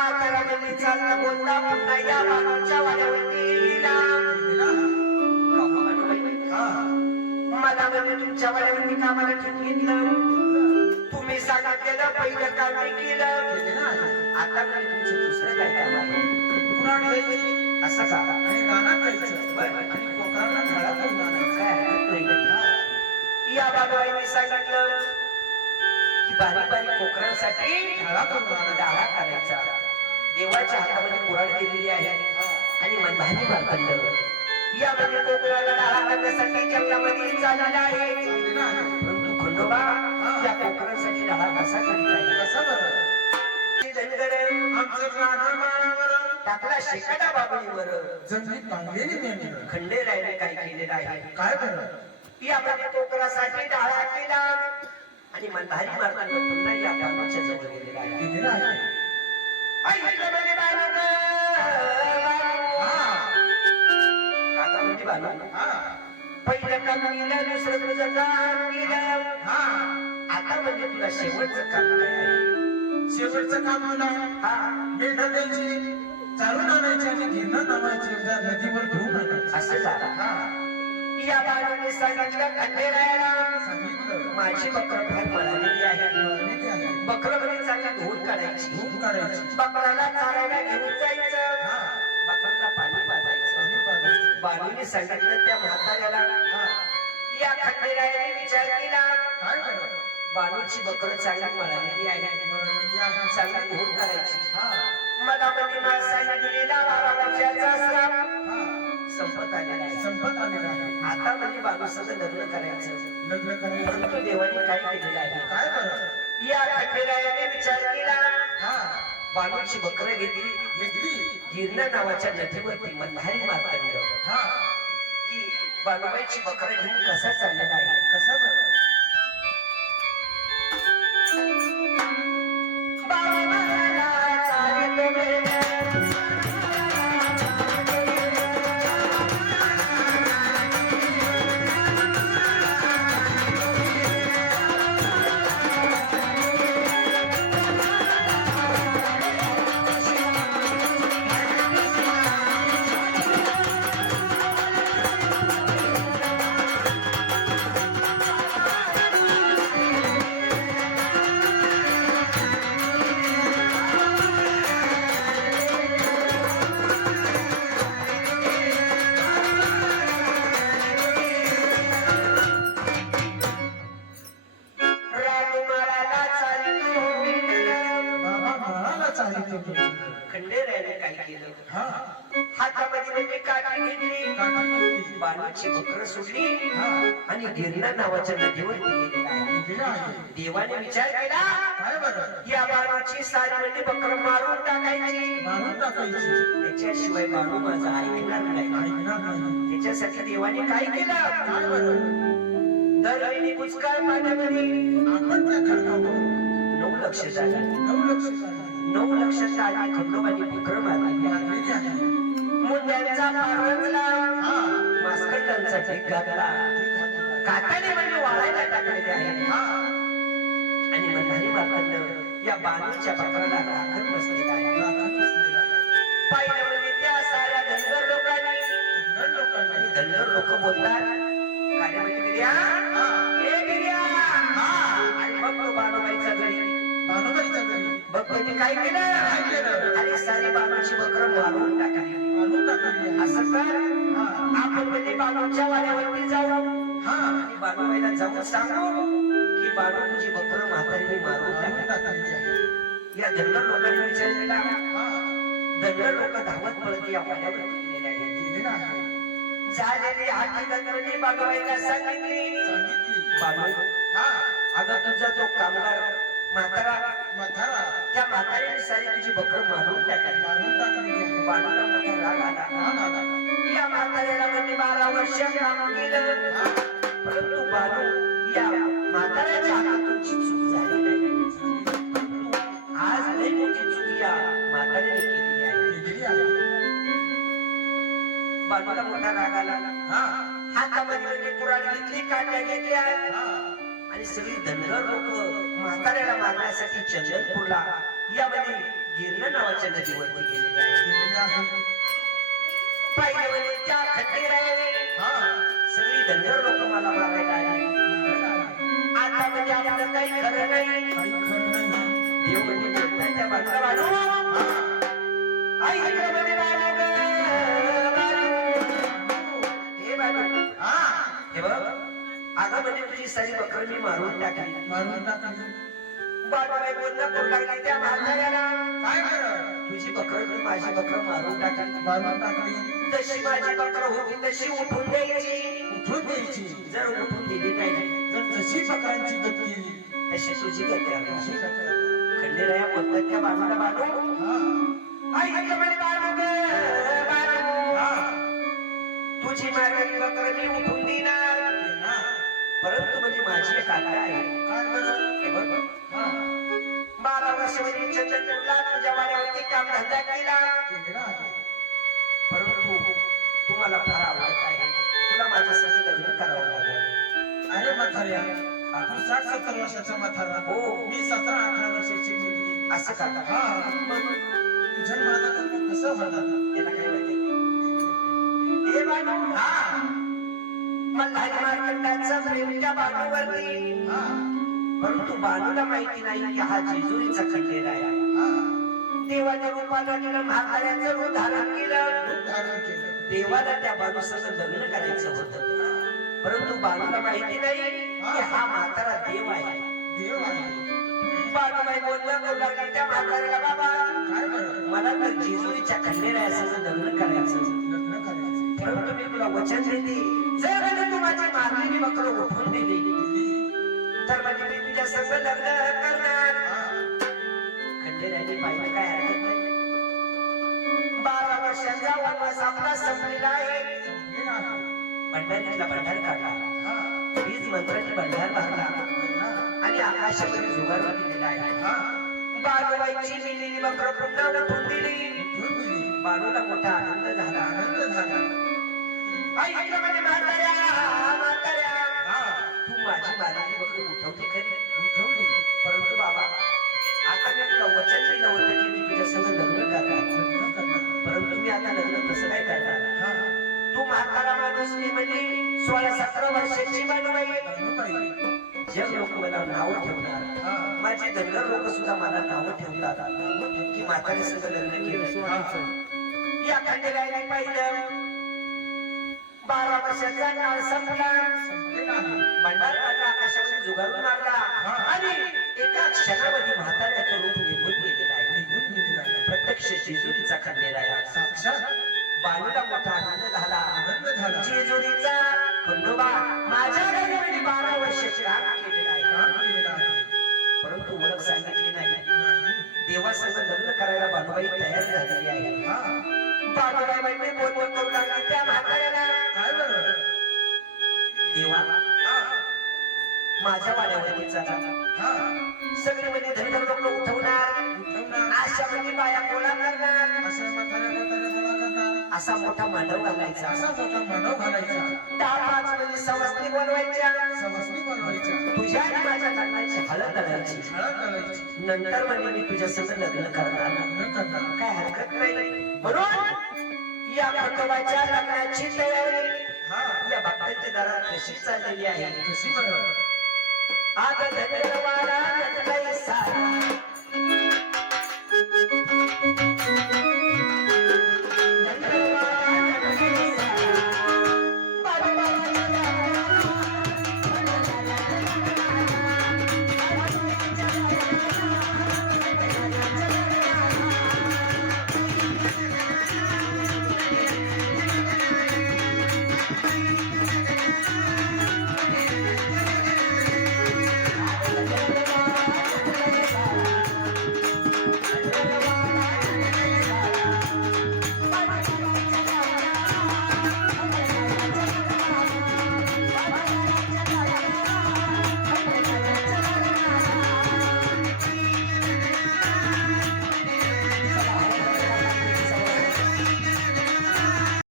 म्हातारा म्हणजे चालला बोलता या बाबाच्या वाड्यावरती गेला मला म्हणजे तुमच्या वाड्यावरती कामाला घेतलं तुम्ही सांगितलेलं पहिलं काम मी केलं आता तुमचं दुसरं काय काम आहे असं का बरं. या सांगितलं बारीक बारीक कोकरांसाठी डाळा करायचा देवाच्या हातामध्ये कुराड दिलेली आहे. आणि मनभानी मार्कंड यामध्ये कोकराला डाळा करण्यासाठी जंगलामध्ये आहे परंतु खंडोबा त्या कोकरांसाठी डाळा कसा करीत आहे. टाकला शेकाडा बाबळीवर खंडेरायाने काय केलेलं आहे काय बरं यामध्ये कोकरासाठी डाळा केला. आणि मनभारी मार्गाने पुन्हा या बाबाच्या जवळ गेलेला आहे? पहिलं काम केलं दुसरं तुझं काम केलं आता म्हणजे तुला शेवटचं काम काय आहे शेवटचं काम मला हा मेढा द्यायची चालून आणायची आणि घेणं नावायची नदीवर घेऊन असं झालं हा. या बाळूने सांगितलं खंडेरायाला माझी बकर फार मळालेली आहे? बकर म्हणजे चांगली धुवून काढायची. बकराला चारायला घेऊन जायचं. हा. बकराला पाणी पाजायचं. बाळूने सांगितलं त्या म्हाताऱ्याला या खंडेरायाने विचार केला. बाळूची बकर चांगली मळालेली आहे. चांगली हा. मला म्हणजे माणसाने दिलेला हा. संपत आलेला आहे. संपत आलेला आहे. आता म्हणजे बाबू सगळं लग्न करायचं. लग्न करायचं. परंतु देवाने काय केलेलं आहे? काय बरं या खंडेरायाने विचार केला. हा. बालूची बकर घेतली. घेतली. गिरणा नावाच्या नदीवरती मनभारी मार्गाने हा. की बालूबाईची बकर घेऊन कसा चाललेला आहे? कसा बरं बाळूमाला खंडेरायाने काय केलं? हा. हातामध्ये म्हणजे काठी घेतली. बकर सोडली. हा. आणि गिरणा नावाच्या आहे. देवाने विचार केला. या सारी म्हणजे बकर मारून टाकायची. त्याच्याशिवाय बाळू माझा ऐकणार नाही. त्याच्यासाठी देवाने काय केलं? दरवेळी पुष्कळ पाण्यामध्ये नऊ लक्ष झाला. नऊ लक्ष झालं. नऊ लक्षाच्या आधी खंडोबाने आहे मुंड्यांचा पारवतला मास्कटांचा ढीक घातला. काकाने म्हणजे वाळायला टाकलेले आहे. आणि मंदारी मार्तंड या बालूच्या बकराला राखत बसलेला आहे. राखात बसलेला आहे. पाहिलं म्हणजे त्या साऱ्या धनगर लोकांनी. धनगर लोकांनी आणि धनगर लोक बोलतात. काय म्हणजे हा. आणि मग तो बालूबाईचा घरी. बानुबाईच्या घरी. म्हणजे काय केलं? अरे सारी बालूची बकर मारून टाकली. असं कर आपण म्हणजे वाड्यावरती जाऊ. हा. आणि बालूबाईला जाऊन सांगू की बालू तुझी बकर म्हातारीने मारून टाकली. या धनगर लोकांनी विचार केला हा. धनगर लोक धावत पळत आहे. झालेली हकीकत म्हणजे बालूबाईला सांगितली. बालू हा. अगं तुझा तो कामगार म्हातारा त्या म्हातारीने सारी तुझी बकर मारून टाकली. मारून टाकली. बालूला मोठा राग आला. दादा या म्हाताऱ्याला म्हणजे बारा वर्ष काम केलं परंतु बालू या म्हाताऱ्याच्या हातातून चूक झाली नाही. आज लई मोठी चूक या म्हाताऱ्याने केलेली आहे. गेलेली आहे. मोठा राग आला. हातामध्ये म्हणजे घेतली काट्या घेतल्या. आणि सगळी धनगर लोक म्हाताऱ्याला मारण्यासाठी चंदनपूरला यामध्ये गिरणा नावाच्या नदीवरती आहे. त्या खंडेरायाने हा, सगळी धनगर लोक मला मारायला आली. आता म्हणजे आपलं काही खरं नाही. देव म्हणजे त्या आई इकडे म्हणजे म्हणजे तुझी सारी बकर मी मारून टाकली मारून टाकली. बोलणं करू लागली त्या म्हाताऱ्याला काय बरं? तुझी बकर मी माझी बकर मारून टाकली मारून टाकली. जशी माझी बकर होती तशी उठून द्यायची उठून द्यायची. जर उठून दिली नाही जर जशी बकरांची गत तशी तुझी गती आहे तशी. खंडेराया बोलतात त्या बाजूला बाजू हा, आई म्हणजे गं, हा, तुझी मारलेली बकर मी उठून ना. परंतु म्हणजे माझी एक आज्ञा आहे? हे बघ. बारा वर्ष म्हणजे चंद्रपूरला तुझ्या वाड्यावरती काम धंदा केला. परंतु तू मला फार आवडत आहे. तुला माझ्या संग लग्न करावं लागेल. अरे म्हाताऱ्या. तू साठ सत्तर वर्षाचा म्हातारा. हो. मी सतरा अठरा वर्षाची मुलगी. असं का? हा. मग तुझ्या माझा लग्न कसं होणार? त्याला काय माहिती हे बाबू हा. मल्हारी मार्कंडाचा प्रेमीच्या बाजूवरती हा. परंतु बाजूला माहिती नाही की हा जेजुरीचा खंडेर आहे. देवाच्या रूपानं केलं म्हाताऱ्याचं रूप धारण केलं. देवाला त्या बाजूसंग लग्न करायचं होतं. परंतु बाळूला माहिती नाही की हा म्हातारा देव आहे. देव आहे. बाळूबाई बोलणं लागली त्या म्हाताऱ्याला बाबा मला तर जेजुरीच्या खंडेरायासंग लग्न करायचं. लग्न मी तुला वचन देते जर म्हणजे तू माझी मारलेली बकरं उठून दिली तर म्हणजे मी तुझ्या संग लग्न करणार हा, पाहिजे काय हरकत नाही बारा वर्षाचा वनवास आपला संपलेला आहे संपलेलं भंडारीतला भंडार काढला वीज मंत्राने भंडार भरला आणि आकाशामध्ये जुगार दिलेला आहे हा, बाळूबाईची लिहिलेली बकर पुन्हा उठून दिली बाळूला मोठा आनंद झाला. आनंद झाला. म्हणजे म्हाताऱ्या म्हाताऱ्या हा तू माझी मारलेली बकर उठवते खरी उठवली. परंतु बाबा आता मी तुला वचन दिलं होतं की मी तुझ्या संग लग्न करणार. परंतु मी आता लग्न कसं काय करणार? हा. तू म्हातारा माणूस मी म्हणजे सोळा सतरा वर्षाची बनवाई. जग लोक मला नाव ठेवणार माझे धनगर लोक सुद्धा मला नाव ठेवतात. की म्हातारे संग लग्न केलं. या खंडेरायाने पाहिलं. बारा वर्षाचा काळ संपला आहे. भंडार काढला आकाशामध्ये जुगारून मारला आणि एका क्षणामध्ये म्हाताऱ्याचं रूप निघून गेलेलं आहे निघून गेलेलं आहे. प्रत्यक्ष जेजुरीचा खंडेराया साक्षात बालूला मोठा आनंद झाला आनंद झाला जेजुरीचा खंडोबा माझ्या घरी बारा वर्षाची राग केलेला आहे काम केलेलं आहे. परंतु ओळख सांगितली नाही. देवासंग लग्न करायला बालूबाई तयार झालेली आहे बालूबाई म्हणजे बोल बोल करू लागली त्या देवा. माझ्या वाड्यावरती चला. सगळे म्हणजे धनगर लोक उठवणार. उठवणार अशा म्हणजे बाया गोळा करणार. असा म्हाताऱ्या म्हाताऱ्या गोळा करणार असा मोठा मांडव घालायचा. असा मोठा मांडव घालायचा दहा पाच म्हणजे सवस्ती बनवायच्या सवस्ती बनवायच्या तुझ्या आणि माझ्या लग्नाची हळद करायची हळद घालायची. नंतर म्हणजे मी तुझ्या सगळं लग्न करणार. लग्न करणार काय हरकत नाही. म्हणून या खंडोबाच्या लग्नाची तयारी हा या भक्तांच्या दारात कशी चाललेली आहे? कशी बरोबर आता धन्यवाद सारा.